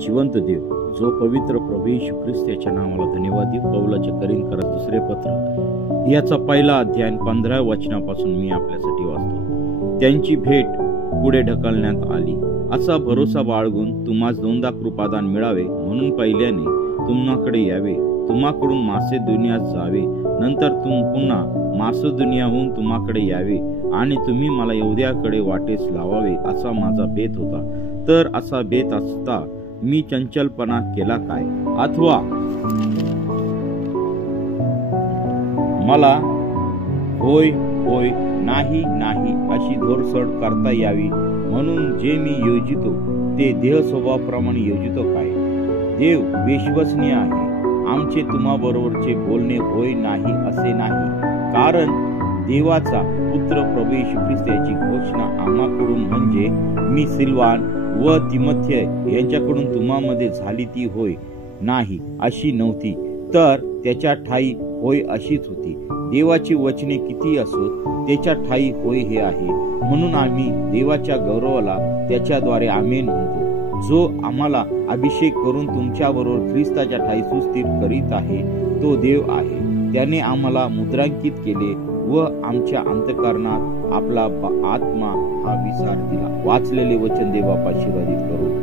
जिवंत देव, जो पवित्र प्रभू येशू ख्रिस्त याच्या नावाला धन्यवाद देऊ। पौलाच्या करिंथकरास दुसरे पत्र याचा पहिला अध्याय 15 वचनापासून मी आपल्यासाठी वाचतो। त्यांची भेट पुढे ढकलण्यात आली, असा भरोसा बाळगून तुम्हास दोनदा कृपादान मिळावे म्हणून पहिल्याने तुम्हाकडे यावे, तुम्हाकडून मासेदोनियात जावे, नंतर पुन्हा मासेदोनियाहून तुम्हाकडे यावे आणि तुम्ही मला यहूद्याकडे वाटेस लावावे असा माझा बेत होता। तर असा बेत असता मी चंचलपणा केला काय? अथवा मला होय होय नाही नाही अशी धोरसड करता यावी म्हणून जे मी योजितो ते देह स्वभावाप्रमाणे योजितो काय? देव विश्वसनीय आहे, आमचे तुम्हाबरोबरचे बोलणे होय नाही असे नाही, कारण देवाचा पुत्र प्रभू येशू ख्रिस्त याची घोषणा आम्हाकडून म्हणजे मी सिल्वान व तिमोथेय यांच्याकडून तुम्हामध्ये झाली ती होय नाही अशी नव्हती, तर त्याच्या ठाई होय अशीच होती। देवाची वचने किती असोत त्याच्या ठाई होय हे आहे, म्हणून आम्ही देवाच्या गौरवाला त्याच्याद्वारे आमेन म्हणतो, जो आम्हाला अभिषेक करून तुमच्याबरोबर ख्रिस्ताच्या ठाई सुस्थिर करीत आहे तो देव आहे। त्याने आम्हाला मुद्रांकित केले व आमच्या अंतःकरणात आपला आत्मा हा विसार दिला। वाचलेले वचन देव बाप आशीर्वादित करू।